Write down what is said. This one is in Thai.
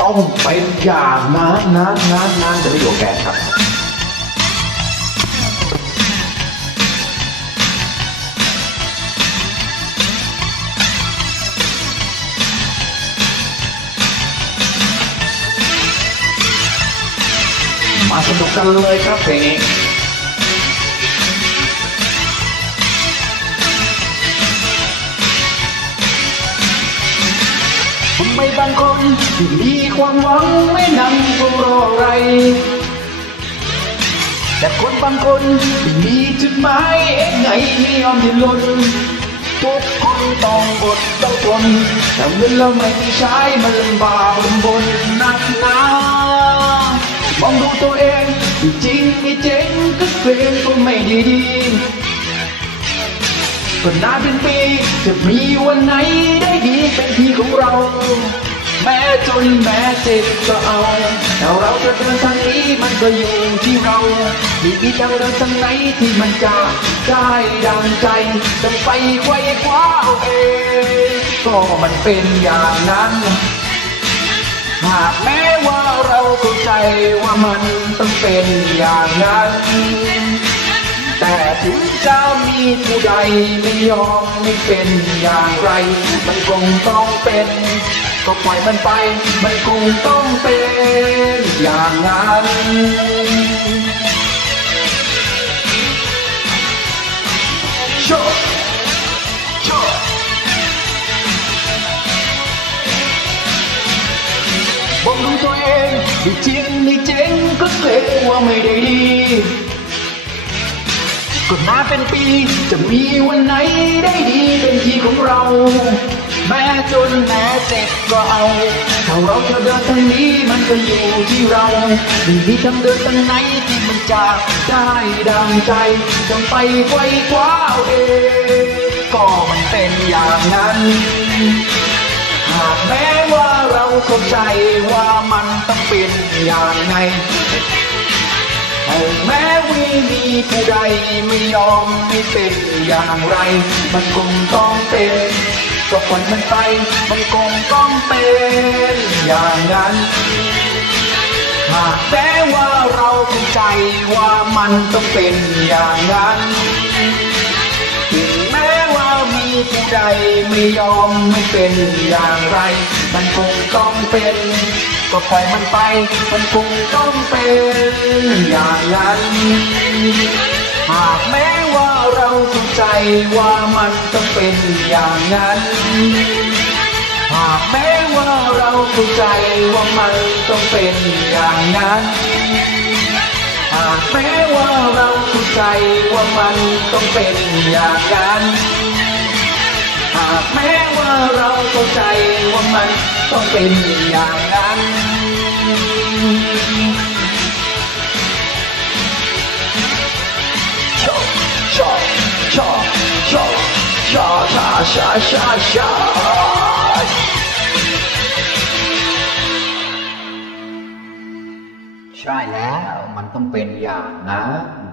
ต้องเป็นอย่างนั้นนั้นนั้นนั้นจะได้อยู่แกครับมาสนุกกันเลยครับเพลงนี้ มีความหวังไม่นั่งรออะไร แต่คนบางคนที่มีจุดหมายเองไงไม่ยอมดิ้นรนทุกคนต้องอดต้องทนแต่เงินเราไม่มีใช้มันลำบากลำบนนักหนามองดูตัวเองที่จริงไม่เจ๋งก็เกรงก็ไม่ดีดีก็นานเป็นปีจะมีวันไหนได้ดีเป็นที่ของเรา แม้จนแม้เจ็บก็เอาแต่เราจะเดินทางนี้มันก็อยู่ที่เรามีอีทางเดินทางไหนที่มันจะได้ดังใจจะไปไขว้คว้าเอาเองก็มันเป็นอย่างนั้น หากแม้ว่าเราเข้าใจว่ามันต้องเป็นอย่างนั้น แต่ถึงจะมีผู้ใดไม่ยอมไม่เป็นอย่างไร มันคงต้องเป็น ก็ปล่อยมันไป มันคงต้องเป็นอย่างนั้นโชว์โชว์บอกดูตัวเองที่จริงไม่เจ๋งก็เกรงว่าไม่ได้ดี ก็นาเป็นปี จะมีวันไหนได้ดีเป็นที่ของเรา แม้จนแม้เจ็บก็เอาถ้าเราจะเดินทางนี้มันก็อยู่ที่เราไม่มีทางเดินทางไหนที่มันจะได้ดังใจจงไปไขว้คว้าเอาเองก็มันเป็นอย่างนั้นหากแม้ว่าเราเข้าใจว่ามันต้องเป็นอย่างไง แม้วีมีผู้ใดไม่ยอมไม่เป็นอย่างไร มันคงต้องเป็นก็คนมันไป มันคงต้องเป็นอย่างนั้นหากแม้ว่าเราเข้าใจว่ามันต้องเป็นอย่างนั้น ผู้ใดไม่ยอมไม่เป็นอย่างไร มันคงต้องเป็น ก็ปล่อยมันไป มันคงต้องเป็นอย่างนั้น หากแม้ว่าเราเข้าใจว่ามันต้องเป็นอย่างนั้น หากแม้ว่าเราเข้าใจว่ามันต้องเป็นอย่างนั้นหากแม้ว่าเราเข้าใจว่ามันต้องเป็นอย่างนั้น หากแม้ว่าเราเข้าใจว่ามันต้องเป็นอย่างนั้นชอบชอบชอบชอบชอบชอบชอบชอบชอบใช่แล้วมันต้องเป็นอย่างนั้น